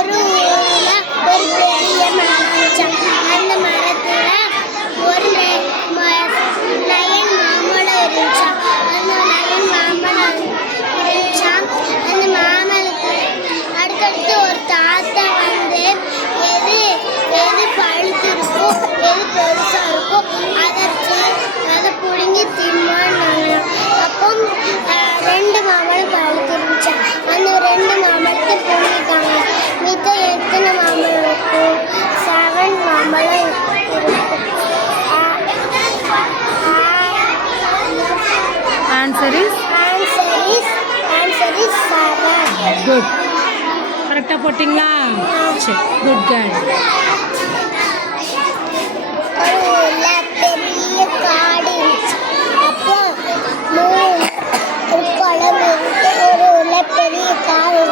ஒரு ஊர்ல ஒரு பெரிய மரம் அந்த மரத்துல ஒரு நெ- ம- லயன் மாம்பழம் அந்த லயன் மாம்பழம் இருந்துச்சா அந்த மாம்பழத்தை அடுத்தடுத்து ஒரு தாத்தா வந்து எது எது பழுத்து இருக்கோ எது பெருசா answer is answer is answer is good கரெக்டாக போட்டிங்களா? சரி குட் கேர்ள் பெரிய காடு. இருந்துச்சு அப்போ மூணு ஒரு குளம் ஒரு பெரிய காடு.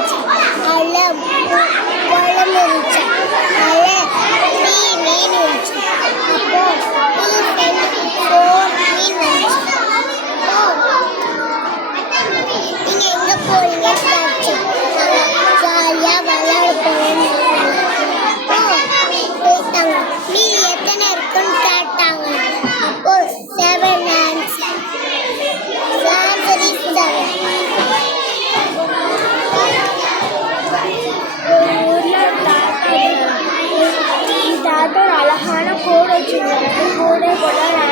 கோடு வச்சிருந்தாங்க கோடை கூட